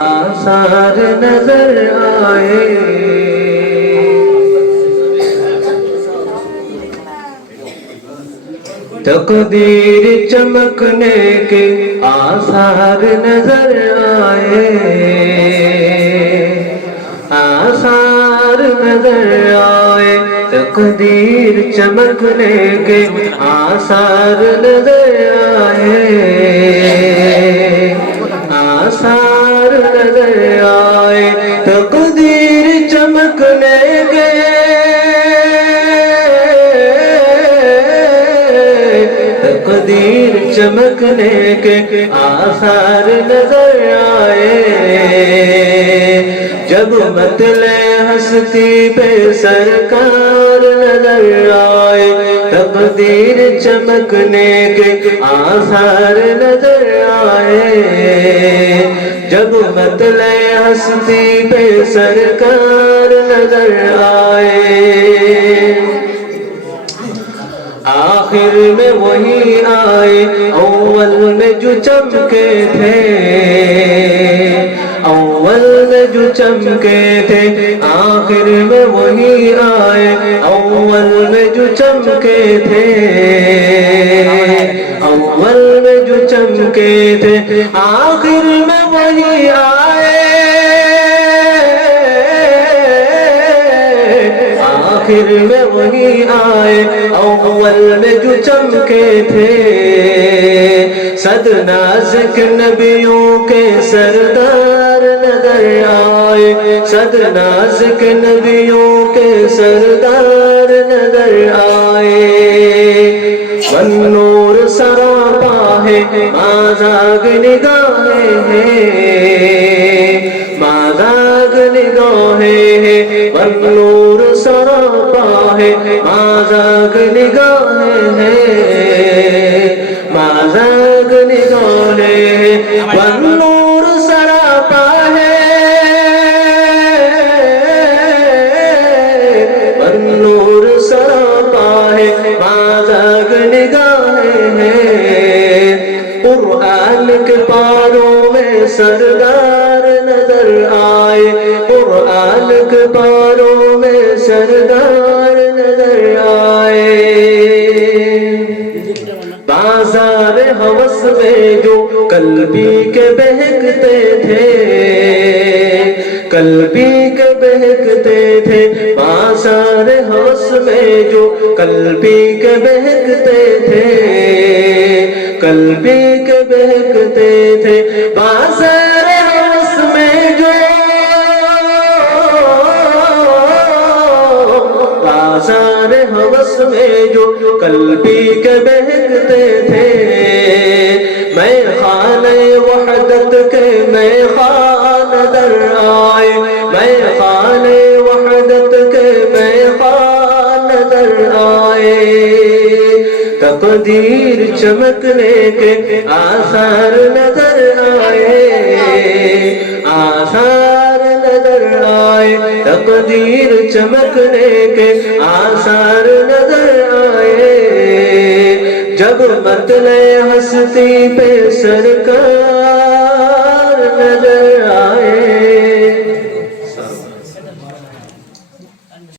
آثار نظر آئے، تقدیر چمکنے کے آثار نظر آئے، آثار نظر آئے، تقدیر چمکنے کے آثار نظر آئے، آثار نظر آئے، تقدیر چمکنے کے تقدیر چمکنے کے آثار نظر آئے، جب مطلع ہستی پہ سرکار نظر آئے، تقدیر چمکنے کے آثار نظر آئے، جب مطلع ہستی پہ سرکار نظر آئے، آخر میں وہی آئے اول میں جو چمکے تھے، اول میں جو چمکے تھے، آخر میں وہی آئے اول میں جو چمکے تھے، اول میں جو چمکے تھے، آخر میں وہی آئے، آخر میں وہی آئے اول میں جو چمکے تھے، صد نازک نبیوں کے سردار نظر آئے، صد نازک نبیوں کے سردار نظر آئے، والنور سراپا ہے مازاغ نگاہیں ہیں، مازاغ نگاہیں ہیں، والنور سراپا ہے مازاغ نگاہیں ہیں، مازاغ نگاہیں ہیں، والنور سراپا ہے، والنور سراپا ہے، مازاغ نگاہیں ہیں، قرآن کے پاروں میں سردار نظر آئے، قرآن کے پاروں میں سردار نظر آئے، بازار ہوس میں جو قلبی کے بہکتے تھے، قلبی کے بہکتے تھے، بازار ہوس میں جو قلبی کے بہکتے تھے، قلبی کے بہکتے تھے، بازار ہوس میں جو، بازار ہوس میں جو قلبی کے بہکتے تھے، میں خانہ وحدت کے میں خان نظر آئے، میں خانہ وحدت کے میں خان نظر آئے، تقدیر چمکنے کے آثار نظر آئے، آثار نظر آئے، تقدیر چمکنے کے آثار نظر آئے، جب مطلع ہستی پہ سرکار نظر